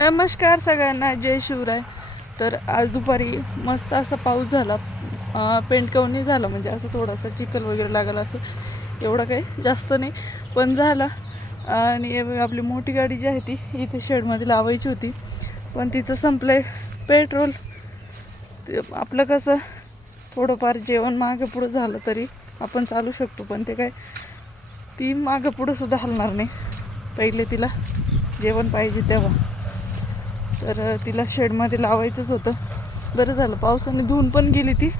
नमस्कार सगळ्यांना जय शिवराय. तर आज दुपारी मस्त असा पाऊस झाला. पेंटकवणी झाला म्हणजे असं थोडासा चिखल वगैरे लागला असं एवढं काही जास्त नाही पण झाला. आणि आपली मोठी गाडी जी आहे ती इथे शेडमध्ये लावायची होती. पण तिचं संपलं आहे पेट्रोल. ते आपलं कसं थोडंफार जेवण मागं पुढं झालं तरी आपण चालू शकतो पण ते काय ती मागं पुढं सुद्धा हलणार नाही. पहिले तिला जेवण पाहिजे तेव्हा. तर तिला शेडमध्ये लावायचंच होतं. बरं झालं पावसाने धुवून पण गेली ती.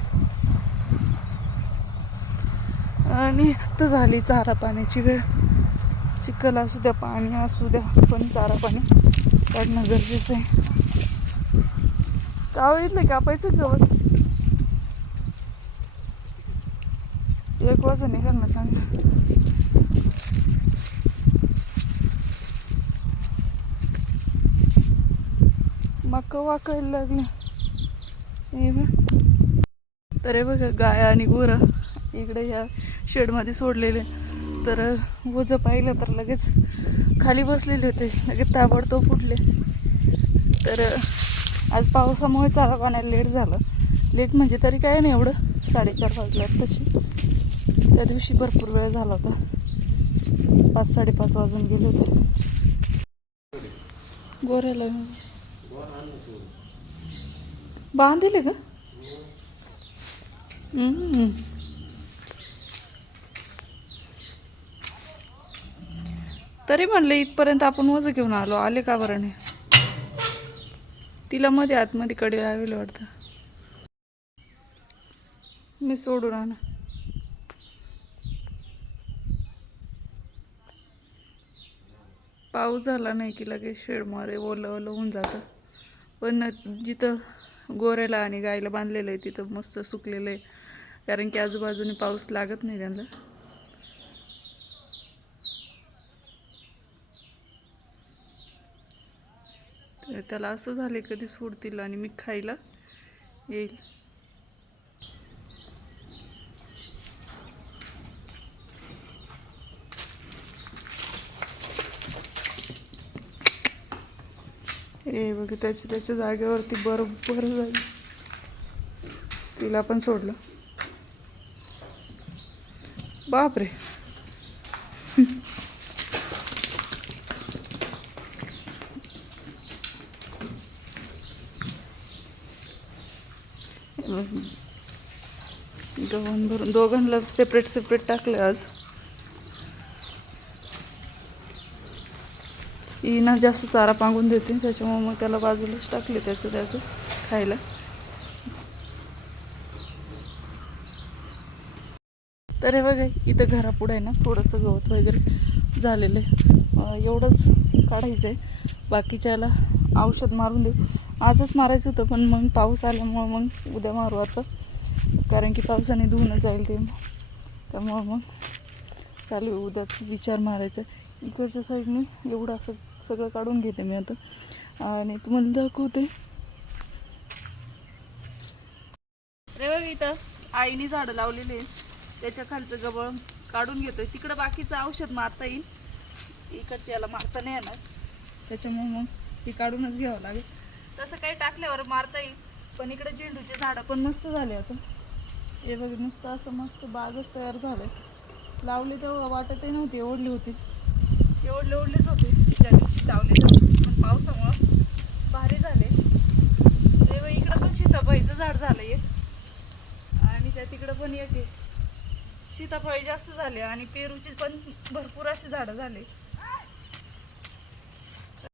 आणि तर झाली चारा पाण्याची वेळ. चिखल असू द्या पाणी असू द्या पण चारा पाणी काढणं गरजेचं आहे. कावळीतलं कापायचं गवत? एक वाजून निघाल ना चांगलं. मका वाकायला लागले. तर हे बघा गाय आणि गोरं इकडे ह्या शेडमध्ये सोडलेले. तर ओझं पाहिलं तर लगेच खाली बसलेले होते. लगेच ताबडतोब फुटले तर आज पावसामुळे चारा पाण्याला लेट झालं. लेट म्हणजे तरी काय नाही एवढं. साडेचार वाजल्यात तशी. त्या दिवशी भरपूर वेळ झाला होता. पाच साडेपाच वाजून गेले होते. गोऱ्याला बांधले का? तरी म्हणलं इथपर्यंत आपण वज घेऊन आलो. आले का बरं तिला मध्ये आतमध्ये कडे लावेल वाटतं. मी सोडून आणा. पाऊस झाला नाही की लगेच शेडमध्ये ओलं ओलं होऊन जातं. पण जिथं गोऱ्याला आणि गायला बांधलेलं आहे तिथं मस्त सुकलेलं आहे. कारण की आजूबाजूने पाऊस लागत नाही त्यांना. तर त्याला असं झालं कधी सोडतील आणि मी खायला येईल. हे बघ त्याच्या त्याच्या जागेवरती बरोबर जाईल तिला पण सोडलं. बापरे. बघ. गव्हाण भरून दोघांना सेपरेट सेपरेट टाकलं आज. इना जास्त चारा पांगून देते त्याच्यामुळे मग त्याला बाजूलाच टाकले त्याचं त्याचं खायला. तर हे बघा इथं घरापुढं आहे ना थोडंसं गवत वगैरे झालेलं आहे. एवढंच काढायचं आहे. बाकीच्याला औषध मारून देऊ आजच मारायचं होतं पण मग पाऊस आल्यामुळं मग उद्या मारू आता. कारण की पावसाने धुवूनच जाईल ते. त्यामुळं मग चालू उद्याच विचार मारायचा. इकडच्या साईडने एवढं असं सगळं काढून घेते मी आता. आणि तुम्हाला दाखवते. रे बघ इथं आईने झाडं लावलेली त्याच्या खालचं गबळ काढून घेतोय. तिकडं बाकीचं औषध मारता येईल. इकडच्या याला मारता नाही येणार. त्याच्यामुळे मग ती काढूनच घ्यावं लागेल. तसं काही टाकल्यावर मारता येईल. पण इकडे झेंडूचे झाडं पण मस्त झाले आता. हे बघ नुसतं असं मस्त बागच तयार झालं लावले तेव्हा वाटतही नव्हती एवढली होती. एवढले एवढलेच होते. त्या दिवशी लावले पण पावसामुळं भारी झाले. तेव्हा इकडं पण सीताफळीचं झाड झालं एक आणि त्या तिकडं पण येते. सीताफळी जास्त झाले आणि पेरूची पण भरपूर अशी झाडं झाले.